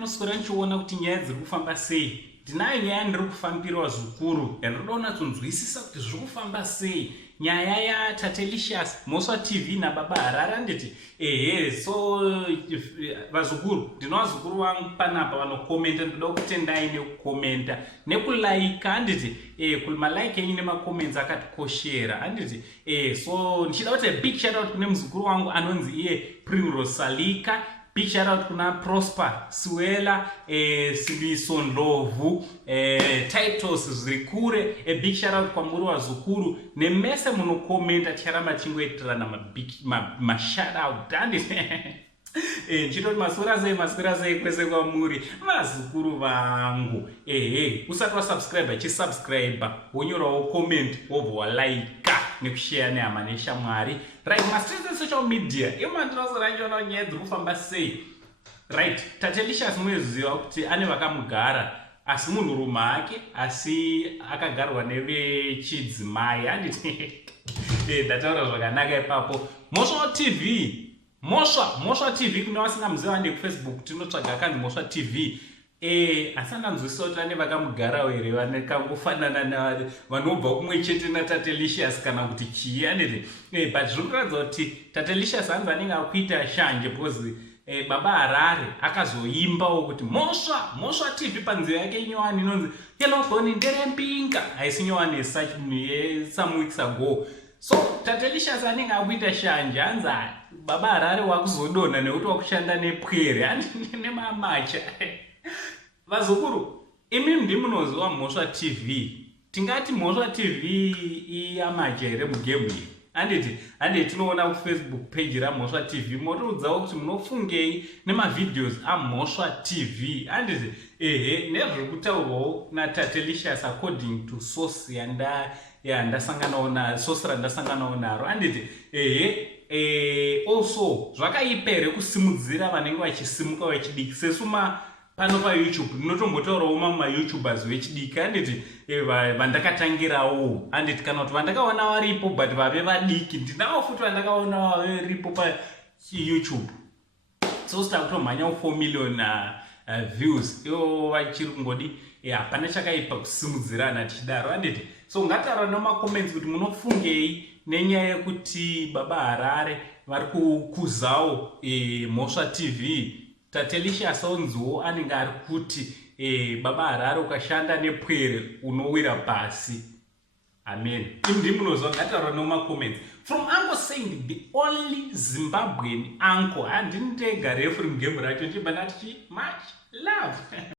ndinoswera ndichiona kuti nyaya dziri kufamba sei. Ndinayo nyaya ndiri kufambira zukuru yandoda kunyatsonzwisisa kuti zviri kufamba sei. Nyaya yaTatelicious Mhosva TV naBaba Harare anditi so vazukuru ndinavazukuru vangu panapa vanokomenta ndoda kutendai nekukomenta nekulaika anditi malike enyu nemacomments akatikoshera anditi so ndichida kuti big shout out kune muzukuru wangu anonzi iye Primrose Salika. Big shout out kuna Prosper Suela, Sibiso Ndlovu, Titus Zikure. Big shout out kwa muri wazukuru nemese muno komenta tichiramba chingoitirana ma shout out anditi nchitoti maswera sei kwese kwamuri vazukuru vangu. Usati wasubscribe chisubscribe wonyorawo comment wobva walaika nekushare nehama neshamwari. Right, masitiri social media imandirasora nchiona nyaya dziri kufamba sei. Right, Tatelicious munoziva kuti ane vakamugara asi munhurume ake asi akagarwa nevechidzimai anditi ndataura zvakanaka ipapo. Mhosva TV kune vasingamuziva ande kuFacebook tinotsvaga akanzi Mhosva TV. Asi andanzwisisa kuti ane vakamugarawo here vanekangofanana navanobva kumwe chete naTatelicious kana kuti chii anditi but zviri kuratidza kuti Tatelicious hanzi anenge akuita shanje because Baba Harare akazoimbawo kuti Mhosva TV panzira yake inyowani inonzi yelogoni nderembinga haisi nyowani some weeks ago. So Tatelicious anenge akuita shanje hanzi Baba Harare wakuzodonha nekuti wakushanda nepwere nemamacha. Vazukuru, imi ndimunoziva Mhosva TV. Tingati Mhosva TV iyamacha here mugame iyi. Anditi tinoona kuFacebook page raMhosva TV motoudzawo kuti munofungei nemavideos aMhosva TV. Anditi nezviri kutaurwawo naTatelicious according to source source randasanganawo naro. Anditi also zvakaipa here kusimudzira vanenge vachisimuka vechidiki sesuma pano paYouTube ndinotombotaurawo maYoutubers vechidiki anditi vandakatangirawo anditi kana kuti vandakaona varipo but vave vadiki ndinawo futi vandakaona varipo paYouTube so sita kutomhanyawo 4 million views ivo vachiri kungodi hapana chakaipa kusimudzirana tichidaro anditi. So ngataura nemacomments kuti munofungei nenyaya yekuti Baba Harare vari kukuzawo Mhosva TV. Tatelicious onziwo anenge ari kuti Baba Harare ukashanda nepwere unowira pasi. Amen. Imi ndimunozwa ngataura nemacomments. From Uncle saying the only Zimbabwean uncle. Handini ndega referee mugame racho nchibva ndati much love.